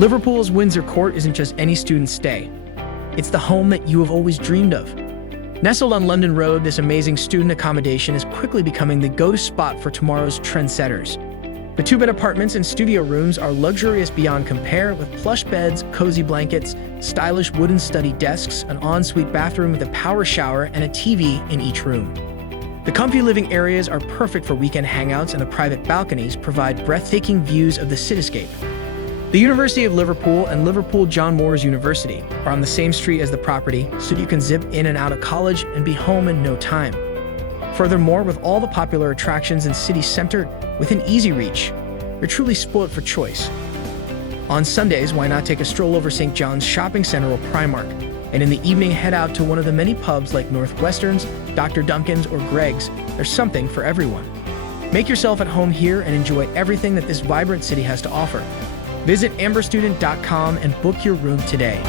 Liverpool's Windsor Court isn't just any student's stay. It's the home that you have always dreamed of. Nestled on London Road, this amazing student accommodation is quickly becoming the go-to spot for tomorrow's trendsetters. The two-bed apartments and studio rooms are luxurious beyond compare, with plush beds, cozy blankets, stylish wooden study desks, an ensuite bathroom with a power shower, and a TV in each room. The comfy living areas are perfect for weekend hangouts, and the private balconies provide breathtaking views of the cityscape. The University of Liverpool and Liverpool John Moores University are on the same street as the property, so you can zip in and out of college and be home in no time. Furthermore, with all the popular attractions in city center within easy reach, you're truly spoiled for choice. On Sundays, why not take a stroll over St. John's Shopping Center or Primark, and in the evening head out to one of the many pubs like Northwestern's, Dr. Duncan's, or Greg's. There's something for everyone. Make yourself at home here and enjoy everything that this vibrant city has to offer. Visit amberstudent.com and book your room today.